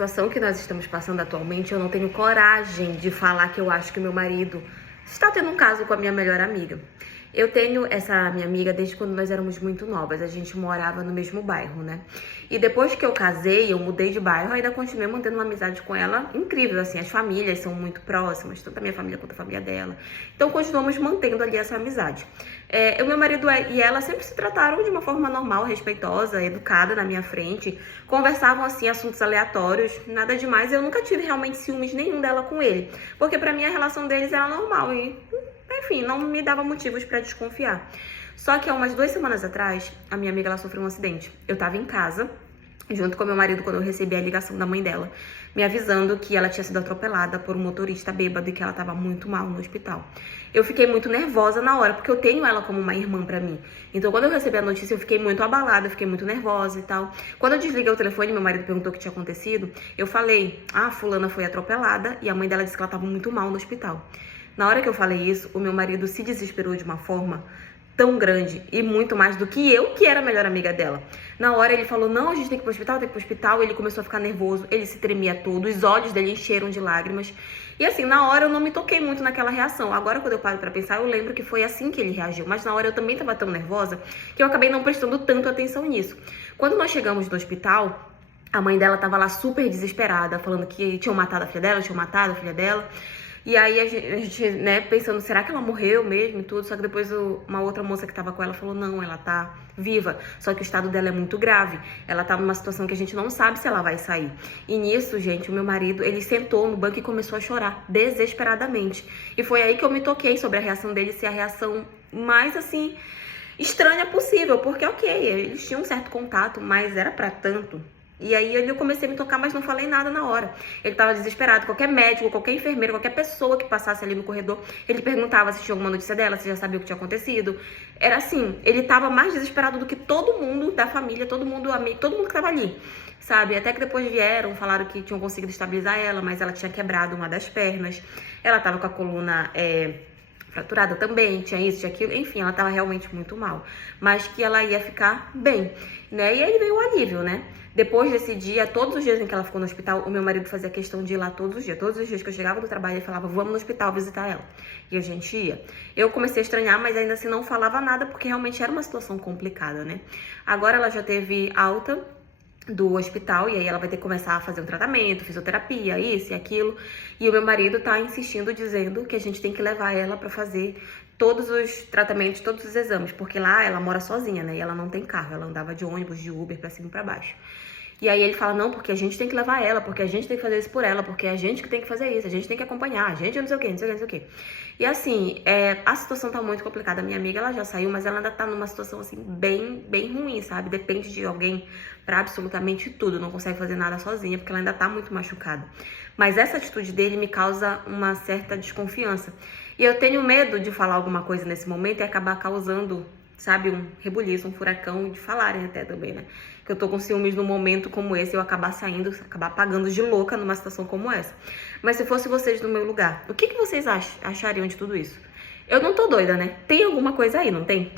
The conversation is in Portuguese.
situação que nós estamos passando atualmente, eu não tenho coragem de falar que eu acho que meu marido está tendo um caso com a minha melhor amiga. Eu tenho essa minha amiga desde quando nós éramos muito novas, a gente morava no mesmo bairro, né? E depois que eu casei, eu mudei de bairro, ainda continuei mantendo uma amizade com ela incrível, assim, as famílias são muito próximas, tanto a minha família quanto a família dela. Então continuamos mantendo ali essa amizade. O meu marido e ela sempre se trataram de uma forma normal, respeitosa, educada na minha frente, conversavam assim assuntos aleatórios, nada demais. Eu nunca tive realmente ciúmes nenhum dela com ele, porque pra mim a relação deles era normal e enfim, não me dava motivos pra desconfiar. Só que há umas 2 semanas atrás, a minha amiga ela sofreu um acidente. Eu tava em casa, junto com meu marido, quando eu recebi a ligação da mãe dela, me avisando que ela tinha sido atropelada por um motorista bêbado e que ela tava muito mal no hospital. Eu fiquei muito nervosa na hora, porque eu tenho ela como uma irmã pra mim. Então, quando eu recebi a notícia, eu fiquei muito abalada, eu fiquei muito nervosa e tal. Quando eu desliguei o telefone, meu marido perguntou o que tinha acontecido, eu falei, fulana foi atropelada e a mãe dela disse que ela tava muito mal no hospital. Na hora que eu falei isso, o meu marido se desesperou de uma forma tão grande e muito mais do que eu, que era a melhor amiga dela. Na hora ele falou, não, a gente tem que ir pro hospital, tem que ir pro hospital. Ele começou a ficar nervoso, ele se tremia todo, os olhos dele encheram de lágrimas. E assim, na hora eu não me toquei muito naquela reação. Agora, quando eu paro pra pensar, eu lembro que foi assim que ele reagiu. Mas na hora eu também tava tão nervosa que eu acabei não prestando tanto atenção nisso. Quando nós chegamos no hospital, a mãe dela tava lá super desesperada, falando que tinham matado a filha dela, tinham matado a filha dela. E aí a gente, né, pensando, será que ela morreu mesmo e tudo? Só que depois uma outra moça que tava com ela falou, não, ela tá viva. Só que o estado dela é muito grave. Ela tá numa situação que a gente não sabe se ela vai sair. E nisso, gente, o meu marido, ele sentou no banco e começou a chorar, desesperadamente. E foi aí que eu me toquei sobre a reação dele ser a reação mais, assim, estranha possível. Porque, ok, eles tinham um certo contato, mas era pra tanto. E aí eu comecei a me tocar, mas não falei nada na hora. Ele tava desesperado. Qualquer médico, qualquer enfermeiro, qualquer pessoa que passasse ali no corredor, ele perguntava se tinha alguma notícia dela, se já sabia o que tinha acontecido. Era assim, ele tava mais desesperado do que todo mundo da família, todo mundo que tava ali, sabe? Até que depois vieram, falaram que tinham conseguido estabilizar ela, mas ela tinha quebrado uma das pernas. Ela tava com a coluna fraturada também, tinha isso, tinha aquilo, enfim, ela tava realmente muito mal. Mas que ela ia ficar bem, né? E aí veio o alívio, né? Depois desse dia, todos os dias em que ela ficou no hospital, o meu marido fazia questão de ir lá todos os dias. Todos os dias que eu chegava do trabalho, ele falava, vamos no hospital visitar ela. E a gente ia. Eu comecei a estranhar, mas ainda assim não falava nada, porque realmente era uma situação complicada, né? Agora ela já teve alta do hospital, e aí ela vai ter que começar a fazer um tratamento, fisioterapia, isso e aquilo. E o meu marido tá insistindo, dizendo que a gente tem que levar ela pra fazer todos os tratamentos, todos os exames, porque lá ela mora sozinha, né? E ela não tem carro, ela andava de ônibus, de Uber, pra cima e pra baixo. E aí ele fala, não, porque a gente tem que levar ela, porque a gente tem que fazer isso por ela, porque é a gente que tem que fazer isso, a gente tem que acompanhar, a gente não sei o quê, não sei o quê, não sei o quê. E assim, a situação tá muito complicada. A minha amiga, ela já saiu, mas ela ainda tá numa situação, assim, bem, bem ruim, sabe? Depende de alguém pra absolutamente tudo, não consegue fazer nada sozinha, porque ela ainda tá muito machucada. Mas essa atitude dele me causa uma certa desconfiança. E eu tenho medo de falar alguma coisa nesse momento e acabar causando, sabe, um rebuliço, um furacão, de falarem até também, né? Que eu tô com ciúmes num momento como esse, eu acabar saindo, acabar pagando de louca numa situação como essa. Mas se fosse vocês no meu lugar, o que vocês achariam de tudo isso? Eu não tô doida, né? Tem alguma coisa aí, não tem?